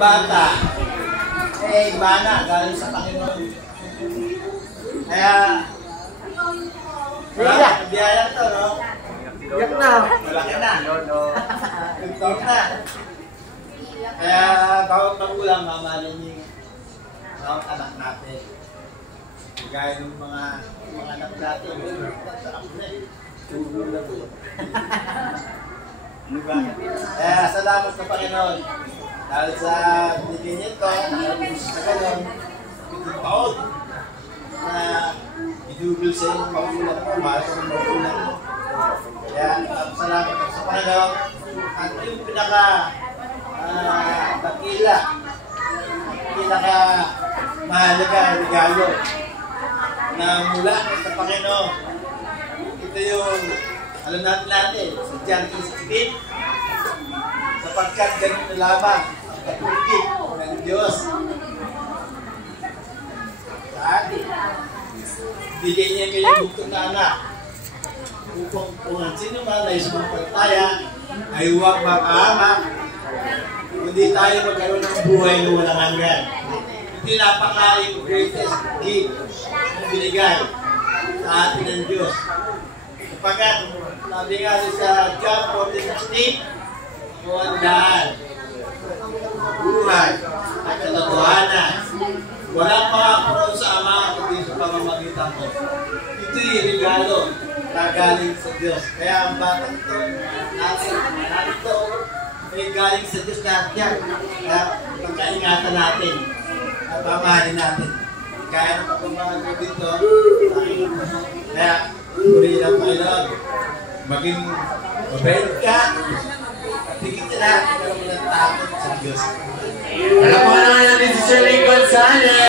bata, mana galing sa Panginoon. Kaya, biyaya ito, no? Iyak na. Malaki na. Ito na. Kaya, bawat magulang, mamahalin niyo bawat anak natin. Gaya ng mga anak natin, sarap na eh. Tulog na po. Diba? Kaya, salamat sa Panginoon. Dahil sa binigay niya ito, sa gano'n, itong taon na idugol sa inyong magulang ko, mahal ko ng magulang ko. Kaya, salamat sa Panginoon. At yung dakila, mahalaga regalo na mula sa Panginoon. Ito yung, alam natin, sa John 16, sapagkat ganun na lamang ang pag-ibig ng Diyos sa atin. Bigay niya kayong bugtong na anak upang kung sino man na sumampalataya ay huwag makahamak, kundi tayo magkaroon ng buhay na walang hanggan. Ito napakaing greatest gift na binigay sa atin ng Diyos. Sapagkat, sabi nga sa John 14:16, ako ang daan, buhay, at katotohanan. Walang makakaroon sa Ama kundi sa pamamagitan ko. Ito'y regalo na galing sa Diyos. Kaya ang batang ito, natin ito, ay galing sa Diyos natin yan. Kaya pagkaingatan natin, at pamahalin natin. Kaya ng pagmamahal ko dito, kaya puri ng Panginoon, maging mabait ka, at higit na lahat, ikaw mo ng takot sa Diyos. Alam mo ka naman natin si Sir Lee Gonzalez.